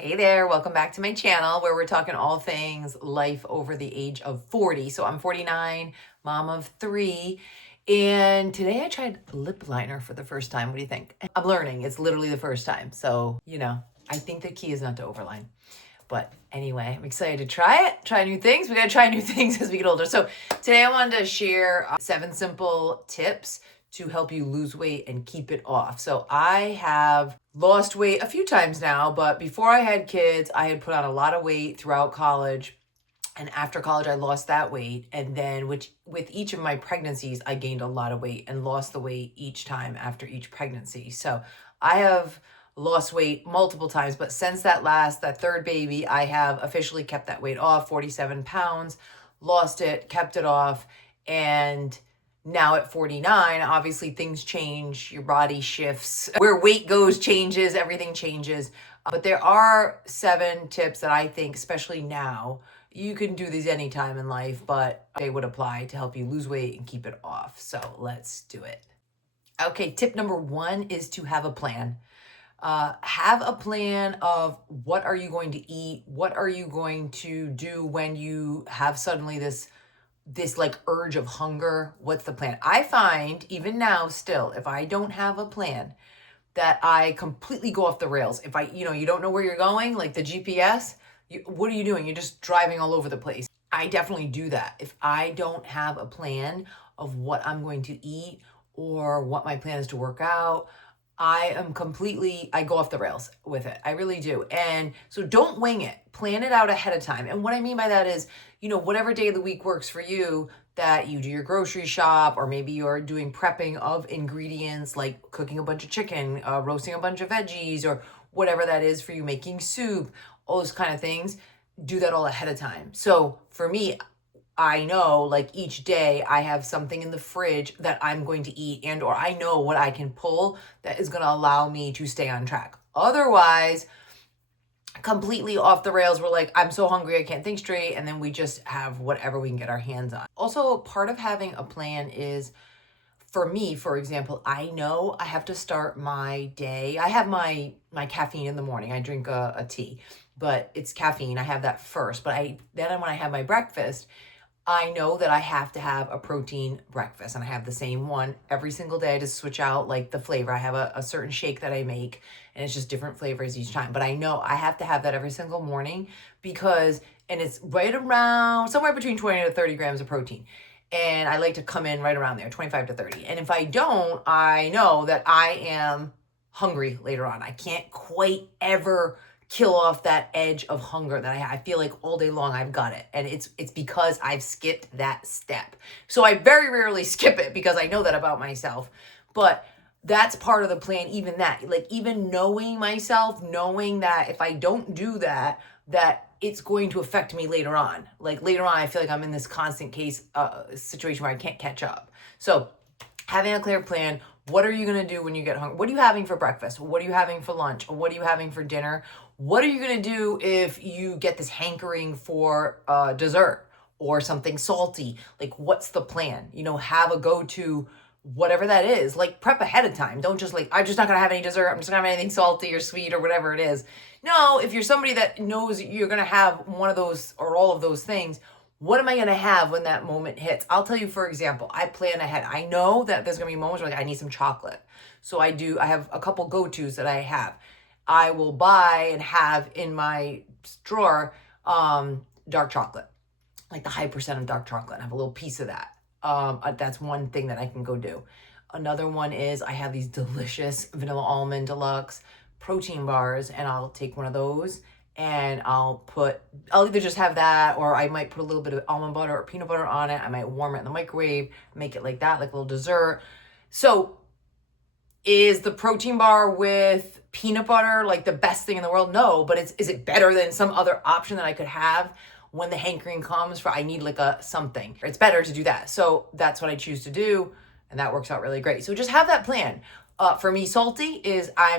Hey there, welcome back to my channel where we're talking all things life over the age of 40. So I'm 49, mom of three, and today I tried lip liner for the first time. What do you think? I'm learning. It's literally the first time. So, I think the key is not to overline. But anyway, I'm excited to try it, try new things. We got to try new things as we get older. So today I wanted to share 7 simple tips to help you lose weight and keep it off. So I have lost weight a few times now, but before I had kids, I had put on a lot of weight throughout college. And after college, I lost that weight. And then with each of my pregnancies, I gained a lot of weight and lost the weight each time after each pregnancy. So I have lost weight multiple times, but since that third baby, I have officially kept that weight off, 47 pounds, lost it, kept it off. And now at 49, obviously things change, your body shifts, where weight goes changes, everything changes. But there are 7 tips that I think, especially now, you can do these anytime in life, but they would apply to help you lose weight and keep it off. So let's do it. Okay, tip number 1 is to have a plan. Have a plan of what are you going to eat? What are you going to do when you have suddenly this like urge of hunger? What's the plan? I find even now still, if I don't have a plan, that I completely go off the rails. If you don't know where you're going, like the GPS, what are you doing? You're just driving all over the place. I definitely do that. If I don't have a plan of what I'm going to eat or what my plan is to work out, I go off the rails with it. I really do. And so don't wing it. Plan it out ahead of time. And what I mean by that is, whatever day of the week works for you, that you do your grocery shop, or maybe you're doing prepping of ingredients like cooking a bunch of chicken, roasting a bunch of veggies, or whatever that is for you, making soup, all those kind of things. Do that all ahead of time. So for me, I know like each day I have something in the fridge that I'm going to eat, and or I know what I can pull that is going to allow me to stay on track. Otherwise, completely off the rails, we're like, I'm so hungry, I can't think straight, and then we just have whatever we can get our hands on. Also, part of having a plan is, for me, for example, I know I have to start my day. I have my caffeine in the morning. I drink a tea, but it's caffeine. I have that first. But then when I have my breakfast, I know that I have to have a protein breakfast, and I have the same one every single day to switch out like the flavor. I have a certain shake that I make, and it's just different flavors each time. But I know I have to have that every single morning and it's right around somewhere between 20 to 30 grams of protein. And I like to come in right around there, 25 to 30. And if I don't, I know that I am hungry later on. I can't quite ever kill off that edge of hunger that I feel like all day long I've got it. And it's because I've skipped that step. So I very rarely skip it because I know that about myself. But that's part of the plan, even that. Like even knowing myself, knowing that if I don't do that, that it's going to affect me later on. Like later on, I feel like I'm in this constant situation where I can't catch up. So having a clear plan. What are you going to do when you get hungry? What are you having for breakfast? What are you having for lunch? What are you having for dinner? What are you going to do if you get this hankering for dessert or something salty? Like, what's the plan? Have a go-to, whatever that is. Like, prep ahead of time. Don't just I'm just not going to have any dessert. I'm just not going to have anything salty or sweet or whatever it is. No, if you're somebody that knows you're going to have one of those or all of those things, what am I going to have when that moment hits? I'll tell you, for example, I plan ahead. I know that there's going to be moments where I need some chocolate. So I have a couple go-tos that I have. I will buy and have in my drawer dark chocolate, like the high percent of dark chocolate. I have a little piece of that. That's one thing that I can go do. Another one is I have these delicious vanilla almond deluxe protein bars, and I'll take one of those and I'll either just have that, or I might put a little bit of almond butter or peanut butter on it. I might warm it in the microwave, make it like that, like a little dessert. So is the protein bar with peanut butter like the best thing in the world? No, but is it better than some other option that I could have when the hankering comes for I need like something? It's better to do that. So that's what I choose to do, and that works out really great. So just have that plan. For me, salty is I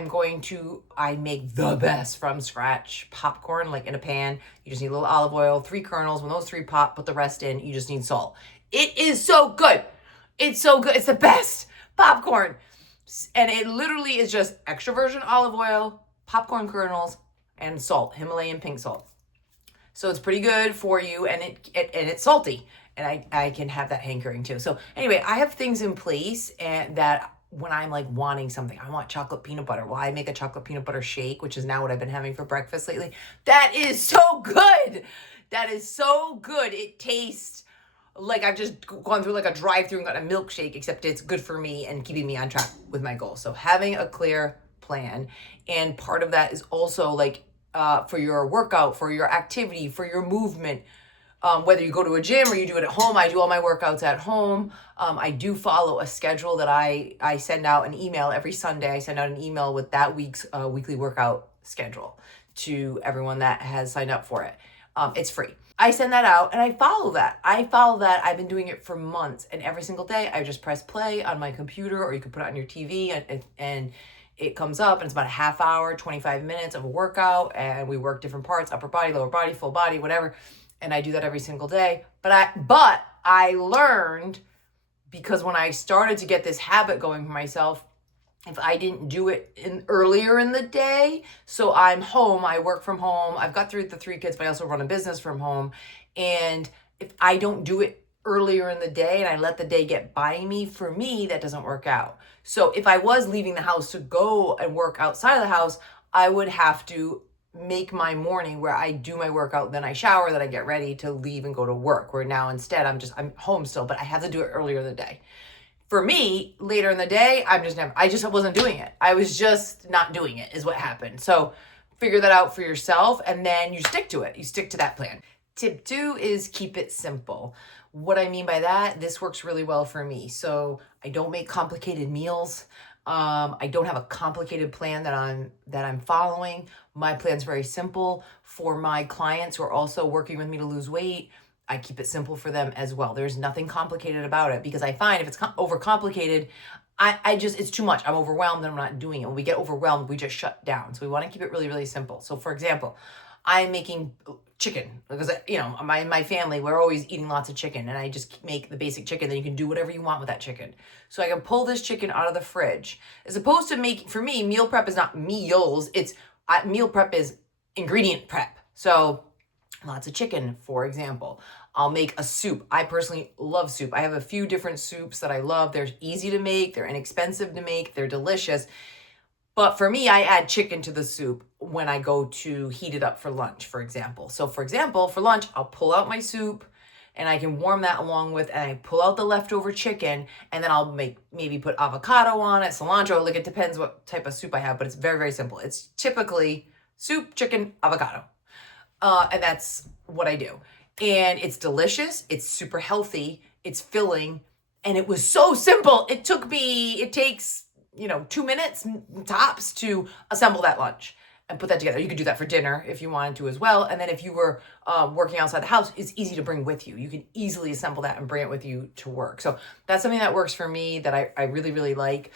make the best from scratch popcorn, like in a pan. You just need a little olive oil, 3 kernels. When those 3 pop, put the rest in. You just need salt. It is so good. It's so good. It's the best popcorn. And it literally is just extra virgin olive oil, popcorn kernels, and salt, Himalayan pink salt. So it's pretty good for you, and it's salty, and I can have that hankering too. So anyway, I have things in place, and that when I'm like wanting something, I want chocolate peanut butter. Well, I make a chocolate peanut butter shake, which is now what I've been having for breakfast lately. That is so good. That is so good. It tastes like I've just gone through like a drive-through and got a milkshake, except it's good for me and keeping me on track with my goals. So having a clear plan, and part of that is also like for your workout, for your activity, for your movement. Whether you go to a gym or you do it at home, I do all my workouts at home. I do follow a schedule that I send out an email every Sunday. I send out an email with that week's weekly workout schedule to everyone that has signed up for it. It's free. I send that out and I follow that. I've been doing it for months, and every single day I just press play on my computer, or you can put it on your TV, and it comes up, and it's about a half hour, 25 minutes of a workout, and we work different parts, upper body, lower body, full body, whatever. And I do that every single day. But I learned, because when I started to get this habit going for myself, if I didn't do it earlier in the day, so I'm home, I work from home, I've got the three kids, but I also run a business from home. And if I don't do it earlier in the day and I let the day get by me, for me, that doesn't work out. So if I was leaving the house to go and work outside of the house, I would have to make my morning where I do my workout, then I shower, then I get ready to leave and go to work. Where now instead I'm home still, but I have to do it earlier in the day. For me, later in the day, I just wasn't doing it. I was just not doing it is what happened. So figure that out for yourself, and then you stick to it. You stick to that plan. Tip 2 is keep it simple. What I mean by that, this works really well for me. So I don't make complicated meals. I don't have a complicated plan that I'm following. My plan's very simple. For my clients who are also working with me to lose weight, I keep it simple for them as well. There's nothing complicated about it, because I find if it's overcomplicated, it's too much. I'm overwhelmed and I'm not doing it. When we get overwhelmed, we just shut down. So we want to keep it really, really simple. So for example, I'm making chicken because, my family, we're always eating lots of chicken, and I just make the basic chicken. Then you can do whatever you want with that chicken. So I can pull this chicken out of the fridge, as opposed to making, for me, meal prep is not meals. Meal prep is ingredient prep. So lots of chicken, for example. I'll make a soup. I personally love soup. I have a few different soups that I love. They're easy to make. They're inexpensive to make. They're delicious. But for me, I add chicken to the soup when I go to heat it up for lunch, for example. So for example, for lunch, I'll pull out my soup, and I can warm that along with, and I pull out the leftover chicken, and then I'll maybe put avocado on it, cilantro. Like, it depends what type of soup I have, but it's very, very simple. It's typically soup, chicken, avocado. And that's what I do. And it's delicious. It's super healthy. It's filling. And it was so simple. It takes, 2 minutes tops to assemble that lunch and put that together. You could do that for dinner if you wanted to as well. And then if you were working outside the house, it's easy to bring with you. You can easily assemble that and bring it with you to work. So that's something that works for me that I really, really like.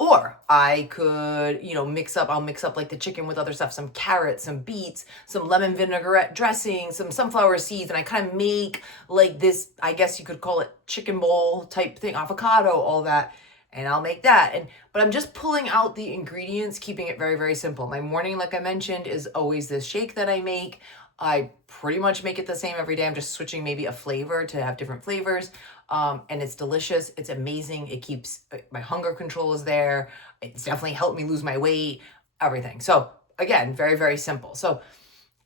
Or I could, I'll mix up like the chicken with other stuff, some carrots, some beets, some lemon vinaigrette dressing, some sunflower seeds. And I kind of make like this, I guess you could call it chicken bowl type thing, avocado, all that. And I'll make that. But I'm just pulling out the ingredients, keeping it very, very simple. My morning, like I mentioned, is always this shake that I make. I pretty much make it the same every day. I'm just switching maybe a flavor to have different flavors. And it's delicious. It's amazing. It keeps my hunger control is there. It's definitely helped me lose my weight, everything. So again, very, very simple. So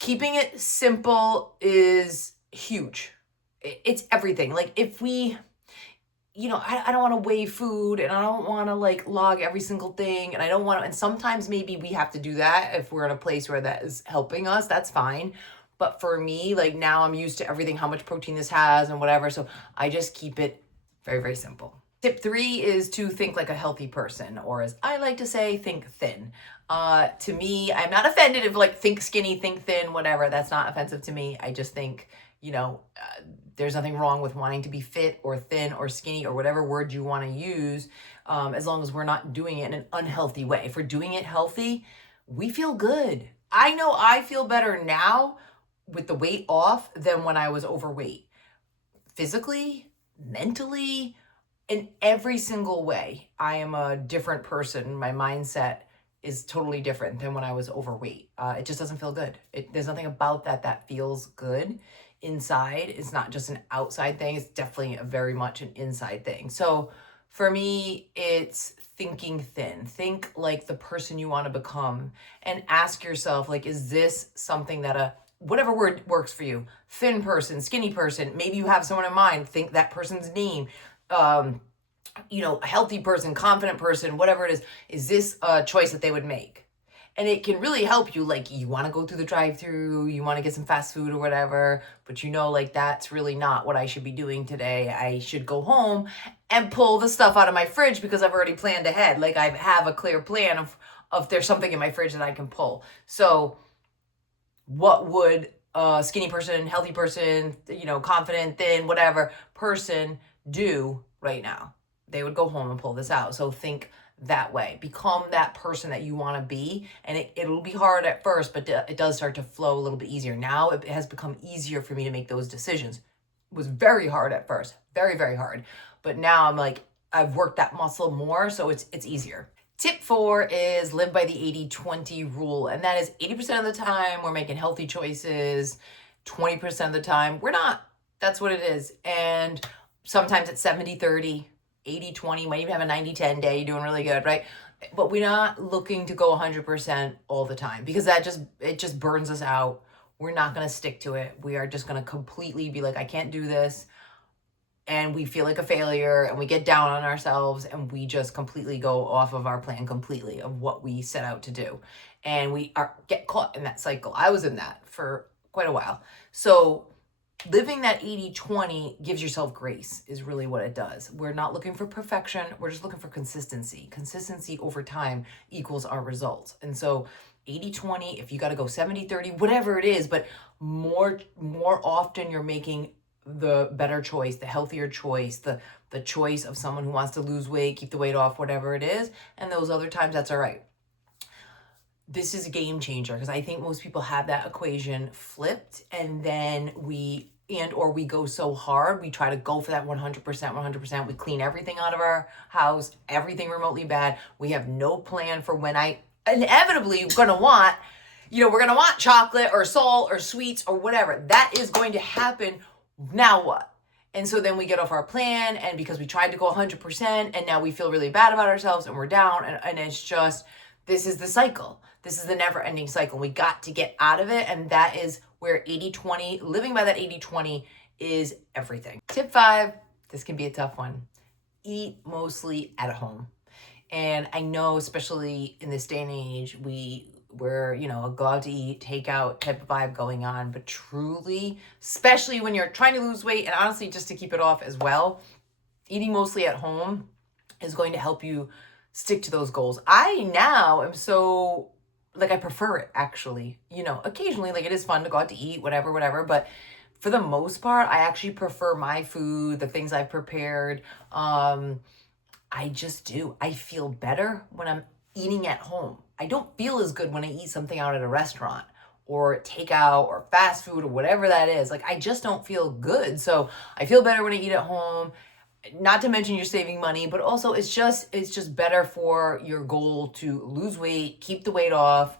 keeping it simple is huge. It's everything. Like if we, I don't want to weigh food, and I don't want to like log every single thing. And I don't want to, and sometimes maybe we have to do that if we're in a place where that is helping us, that's fine. But for me, like now I'm used to everything, how much protein this has and whatever. So I just keep it very, very simple. Tip 3 is to think like a healthy person, or as I like to say, think thin. To me, I'm not offended if like think skinny, think thin, whatever. That's not offensive to me. I just think, there's nothing wrong with wanting to be fit or thin or skinny or whatever word you want to use, as long as we're not doing it in an unhealthy way. If we're doing it healthy, we feel good. I know I feel better now with the weight off than when I was overweight. Physically, mentally, in every single way, I am a different person. My mindset is totally different than when I was overweight. It just doesn't feel good. There's nothing about that feels good inside. It's not just an outside thing. It's definitely very much an inside thing. So for me, it's thinking thin. Think like the person you want to become and ask yourself, like, is this something that whatever word works for you, thin person, skinny person, maybe you have someone in mind, think that person's name, a healthy person, confident person, whatever it is this a choice that they would make? And it can really help you. Like, you want to go through the drive-through, you want to get some fast food or whatever, but like, that's really not what I should be doing today. I should go home and pull the stuff out of my fridge because I've already planned ahead. Like, I have a clear plan of there's something in my fridge that I can pull. So what would a skinny person, healthy person, confident, thin, whatever person do right now? They would go home and pull this out. So think that way. Become that person that you want to be. And it'll be hard at first, but it does start to flow a little bit easier. Now it has become easier for me to make those decisions. It was very hard at first. Very, very hard. But now I'm like, I've worked that muscle more, so it's easier. Tip 4 is live by the 80-20 rule. And that is 80% of the time we're making healthy choices. 20% of the time we're not. That's what it is. And sometimes it's 70-30, 80-20, might even have a 90-10 day. You're doing really good, right? But we're not looking to go 100% all the time because it just burns us out. We're not going to stick to it. We are just going to completely be like, I can't do this. And we feel like a failure and we get down on ourselves and we just completely go off of our plan completely of what we set out to do. And we get caught in that cycle. I was in that for quite a while. So living that 80-20 gives yourself grace is really what it does. We're not looking for perfection. We're just looking for consistency. Consistency over time equals our results. And so 80-20, if you got to go 70-30, whatever it is, but more often you're making the better choice, the healthier choice, the choice of someone who wants to lose weight, keep the weight off, whatever it is. And those other times, that's all right. This is a game changer because I think most people have that equation flipped, and then we go so hard. We try to go for that 100%. We clean everything out of our house, everything remotely bad. We have no plan for when I inevitably we're going to want chocolate or salt or sweets or whatever. That is going to happen. Now what? And so then we get off our plan, and because we tried to go 100%, and now we feel really bad about ourselves and we're down, and it's just, this is the cycle. This is the never-ending cycle. We got to get out of it, and that is where 80-20, living by that 80-20 is everything. Tip 5, this can be a tough one. Eat mostly at home. And I know, especially in this day and age, we're a go out to eat, takeout type of vibe going on, but truly, especially when you're trying to lose weight and honestly just to keep it off as well, eating mostly at home is going to help you stick to those goals. I now am so, I prefer it actually. Occasionally, it is fun to go out to eat, whatever, but for the most part, I actually prefer my food, the things I've prepared. I just do. I feel better when I'm eating at home. I don't feel as good when I eat something out at a restaurant or takeout or fast food or whatever that is. I just don't feel good. So I feel better when I eat at home. Not to mention you're saving money, but also it's just better for your goal to lose weight, keep the weight off.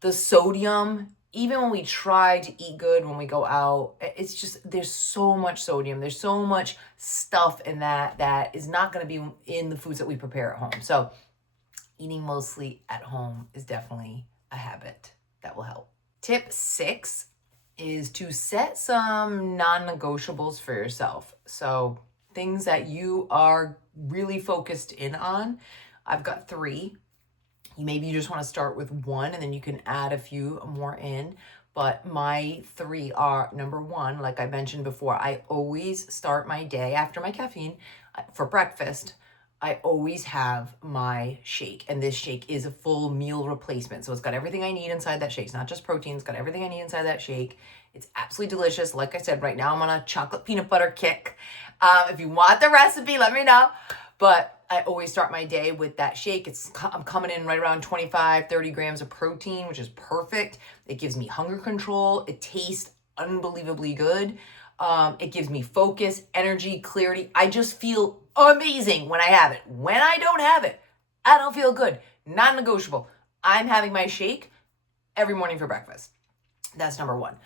The sodium, even when we try to eat good, when we go out, it's just, there's so much sodium. There's so much stuff in that is not going to be in the foods that we prepare at home. So eating mostly at home is definitely a habit that will help. Tip 6 is to set some non-negotiables for yourself. So things that you are really focused in on. I've got 3. Maybe you just want to start with 1 and then you can add a few more in. But my 3 are, number 1, like I mentioned before, I always start my day after my caffeine for breakfast. I always have my shake, and this shake is a full meal replacement. So it's got everything I need inside that shake. It's not just protein, it's got everything I need inside that shake. It's absolutely delicious. Like I said, right now I'm on a chocolate peanut butter kick. If you want the recipe, let me know. But I always start my day with that shake. I'm coming in right around 25, 30 grams of protein, which is perfect. It gives me hunger control. It tastes unbelievably good. It gives me focus, energy, clarity. I just feel amazing when I have it. When I don't have it, I don't feel good. Non-negotiable. I'm having my shake every morning for breakfast. That's number one.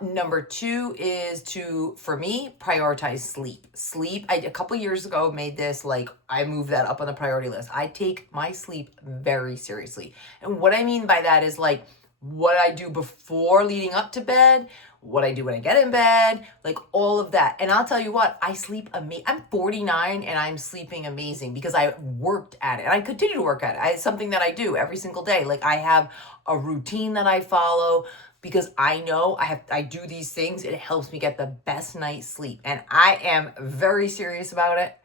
Number two is to, for me, prioritize sleep. Sleep, a couple years ago made this, like, I moved that up on the priority list. I take my sleep very seriously. And what I mean by that is like what I do before leading up to bed, what I do when I get in bed, like all of that. And I'll tell you what, I sleep amazing. I'm 49 and I'm sleeping amazing because I worked at it and I continue to work at it. It's something that I do every single day. Like I have a routine that I follow because I know I do these things. It helps me get the best night's sleep. And I am very serious about it.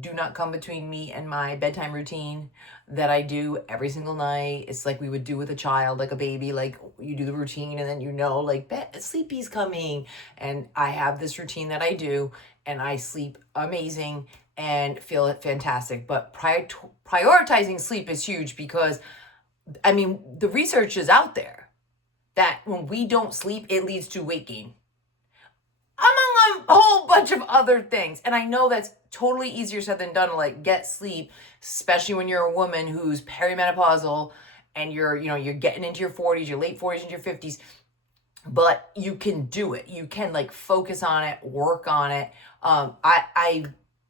Do not come between me and my bedtime routine that I do every single night. It's like we would do with a child, like a baby, like you do the routine and then you know, like sleepy's coming. And I have this routine that I do and I sleep amazing and feel fantastic. But prioritizing sleep is huge because, I mean, the research is out there that when we don't sleep, it leads to weight gain, among a whole bunch of other things. And I know that's totally easier said than done to like get sleep, especially when you're a woman who's perimenopausal and you're getting into your 40s, your late 40s into your 50s. But you can do it. You can like focus on it, work on it. I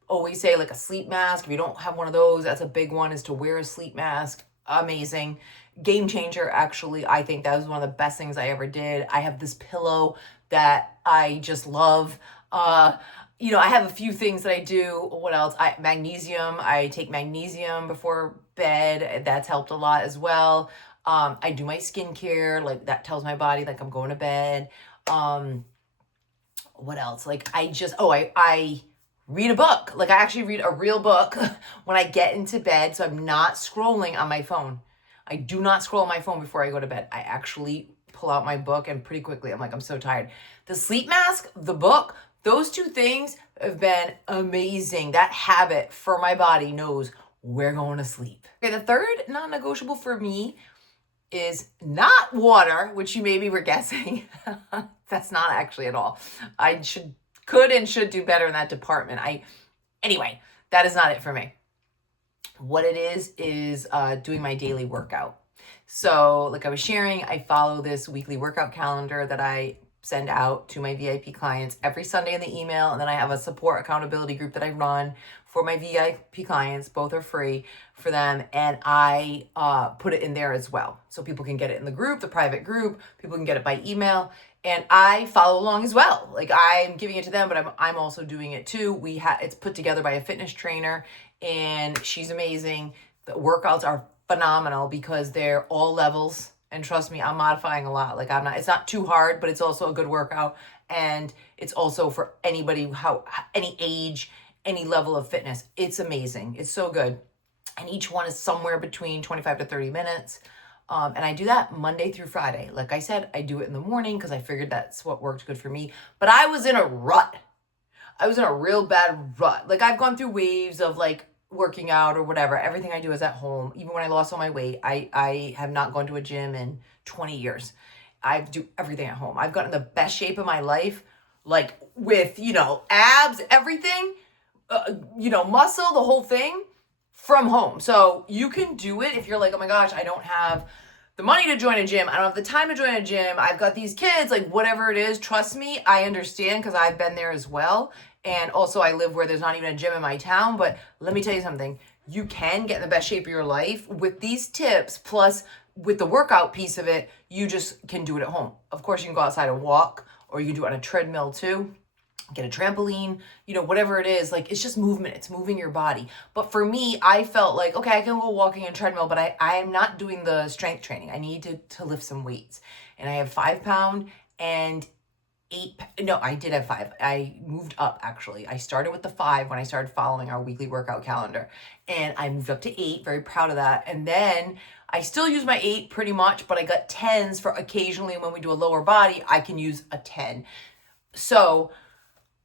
always say like a sleep mask. If you don't have one of those, that's a big one, is to wear a sleep mask. Amazing. Game changer, actually. I think that was one of the best things I ever did. I have this pillow that I just love. I have a few things that I do. What else? Magnesium. I take magnesium before bed. That's helped a lot as well. I do my skincare. Like that tells my body like I'm going to bed. What else? Like I read a book. Like I actually read a real book when I get into bed. So I'm not scrolling on my phone. I do not scroll on my phone before I go to bed. I actually pull out my book and pretty quickly I'm like, I'm so tired. The sleep mask, the book, those two things have been amazing. That habit for my body knows we're going to sleep. Okay, the third non-negotiable for me is not water, which you maybe were guessing. That's not actually at all. I could and should do better in that department. Anyway, that is not it for me. What it is doing my daily workout. So like I was sharing, I follow this weekly workout calendar that I send out to my VIP clients every Sunday in the email. And then I have a support accountability group that I run for my VIP clients. Both are free for them. And I put it in there as well. So people can get it in the group, the private group. People can get it by email. And I follow along as well. Like I'm giving it to them, but I'm also doing it too. It's put together by a fitness trainer and she's amazing. The workouts are phenomenal because they're all levels. And trust me, I'm modifying a lot. Like it's not too hard, but it's also a good workout. And it's also for anybody, any age, any level of fitness. It's amazing. It's so good. And each one is somewhere between 25 to 30 minutes. And I do that Monday through Friday. Like I said, I do it in the morning because I figured that's what worked good for me. But I was in a rut. I was in a real bad rut. Like I've gone through waves of like working out or whatever. Everything I do is at home. Even when I lost all my weight, I have not gone to a gym in 20 years. I do everything at home. I've gotten the best shape of my life, like with, abs, everything, muscle, the whole thing from home. So you can do it if you're like, oh my gosh, I don't have the money to join a gym. I don't have the time to join a gym. I've got these kids, like whatever it is. Trust me, I understand because I've been there as well. And also I live where there's not even a gym in my town. But let me tell you something. You can get in the best shape of your life with these tips. Plus with the workout piece of it, you just can do it at home. Of course, you can go outside and walk or you can do it on a treadmill too. Get a trampoline, whatever it is, like it's just movement. It's moving your body. But for me, I felt like, okay, I can go walking and treadmill, but I am not doing the strength training. I need to lift some weights. And I have 5 pound and 8. No, I did have 5. I moved up actually. I started with the 5 when I started following our weekly workout calendar. And I moved up to 8, very proud of that. And then I still use my 8 pretty much, but I got 10s for occasionally when we do a lower body, I can use a 10. So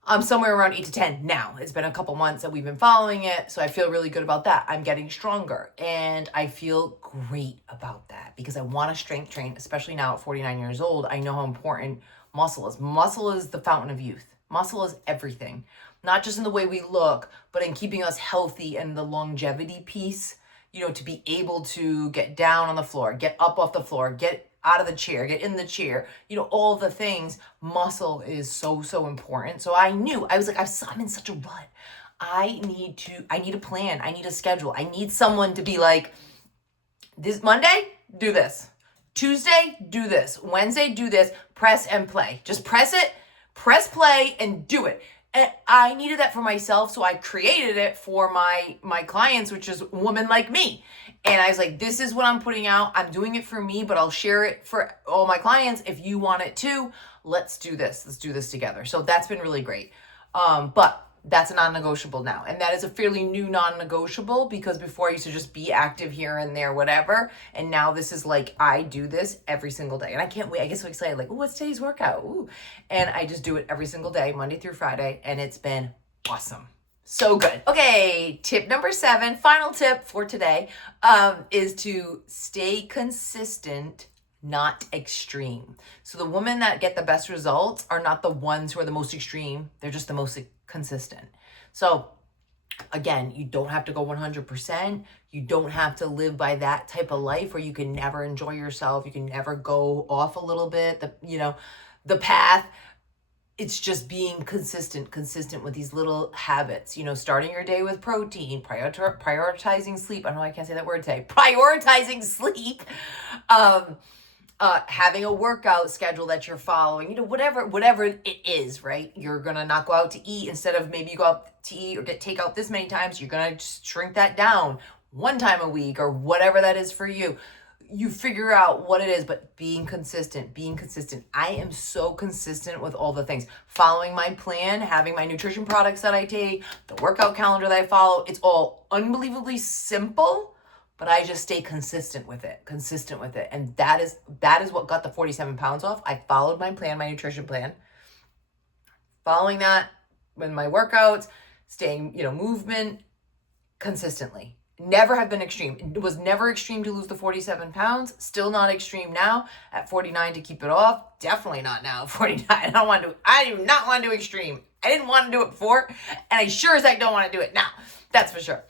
I'm somewhere around 8 to 10 now. It's been a couple months that we've been following it, so I feel really good about that. I'm getting stronger, and I feel great about that because I want to strength train, especially now at 49 years old. I know how important muscle is. Muscle is the fountain of youth. Muscle is everything, not just in the way we look, but in keeping us healthy and the longevity piece. to be able to get down on the floor, get up off the floor, get out of the chair, get in the chair, all the things. Muscle is so, so important. So I knew, I was like, I'm in such a rut. I need a plan. I need a schedule. I need someone to be like, this Monday, do this. Tuesday, do this. Wednesday, do this. Press and play. Just press it, press play, and do it. And I needed that for myself, so I created it for my clients, which is women like me. And I was like, this is what I'm putting out. I'm doing it for me, but I'll share it for all my clients. If you want it too, let's do this. Let's do this together. So that's been really great. But that's a non-negotiable now. And that is a fairly new non-negotiable, because before I used to just be active here and there, whatever. And now this is like, I do this every single day. And I can't wait. I get so excited, like, oh, what's today's workout? Ooh. And I just do it every single day, Monday through Friday. And it's been awesome. So good. Okay, tip number 7, final tip for today, is to stay consistent, not extreme. So the women that get the best results are not the ones who are the most extreme. They're just the most consistent. So again, you don't have to go 100%. You don't have to live by that type of life where you can never enjoy yourself. You can never go off a little bit, the path. It's just being consistent with these little habits, starting your day with protein, prioritizing sleep. I don't know, I can't say that word today. Prioritizing sleep. Having a workout schedule that you're following, whatever it is, right? You're going to not go out to eat. Instead of maybe you go out to eat or get takeout this many times, you're going to just shrink that down one time a week or whatever that is for you. You figure out what it is, but being consistent. I am so consistent with all the things. Following my plan, having my nutrition products that I take, the workout calendar that I follow, it's all unbelievably simple. But I just stay consistent with it. And that is what got the 47 pounds off. I followed my plan, my nutrition plan. Following that with my workouts, staying, movement consistently. Never have been extreme. It was never extreme to lose the 47 pounds. Still not extreme now at 49 to keep it off. Definitely not now at 49. I do not want to do extreme. I didn't want to do it before. And I sure as heck don't want to do it now. That's for sure.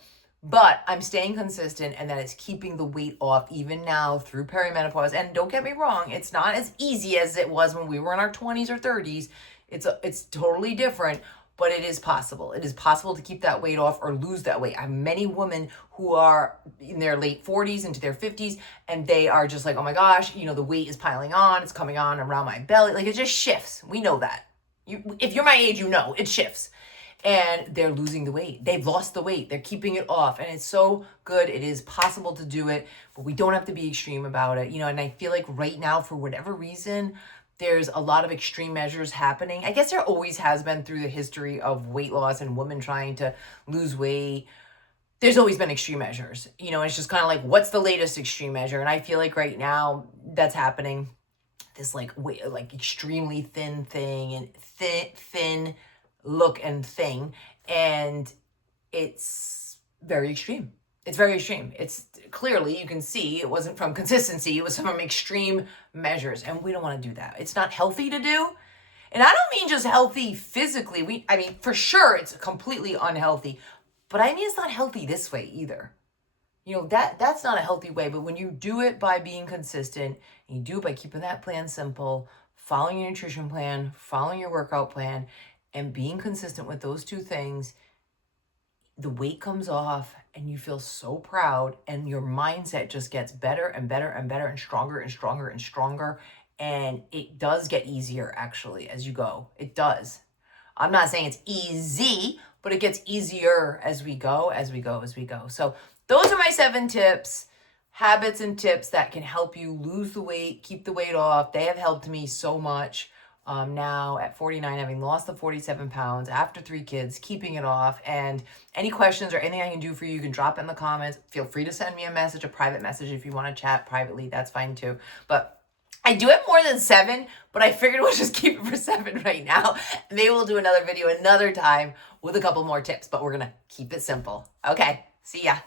But I'm staying consistent, and that is keeping the weight off even now through perimenopause. And don't get me wrong, it's not as easy as it was when we were in our 20s or 30s. It's totally different, but it is possible. It is possible to keep that weight off or lose that weight. I have many women who are in their late 40s into their 50s, and they are just like, oh my gosh, the weight is piling on. It's coming on around my belly. Like, it just shifts. We know that. If you're my age, it shifts. And they're losing the weight. They've lost the weight. They're keeping it off. And it's so good. It is possible to do it, but we don't have to be extreme about it. And I feel like right now, for whatever reason, there's a lot of extreme measures happening. I guess there always has been through the history of weight loss and women trying to lose weight. There's always been extreme measures. It's just kind of like, what's the latest extreme measure? And I feel like right now that's happening. This like extremely thin thing and thin look and thing, and it's very extreme. It's clearly, you can see it wasn't from consistency, it was from extreme measures, and we don't want to do that. It's not healthy to do. And I don't mean just healthy physically. For sure it's completely unhealthy, but I mean it's not healthy this way either. That's not a healthy way. But when you do it by being consistent, and you do it by keeping that plan simple, following your nutrition plan, following your workout plan, and being consistent with those two things, the weight comes off and you feel so proud, and your mindset just gets better and better and better and stronger and stronger and stronger. And it does get easier actually as you go. It does. I'm not saying it's easy, but it gets easier as we go. So those are my 7 tips, habits and tips that can help you lose the weight, keep the weight off. They have helped me so much. Now at 49, having lost the 47 pounds after 3 kids, keeping it off. And any questions or anything I can do for you, you can drop it in the comments. Feel free to send me a private message if you want to chat privately. That's fine too. But I do it more than 7, but I figured we'll just keep it for 7 right now. Maybe we'll do another video another time with a couple more tips, but we're going to keep it simple. Okay, see ya.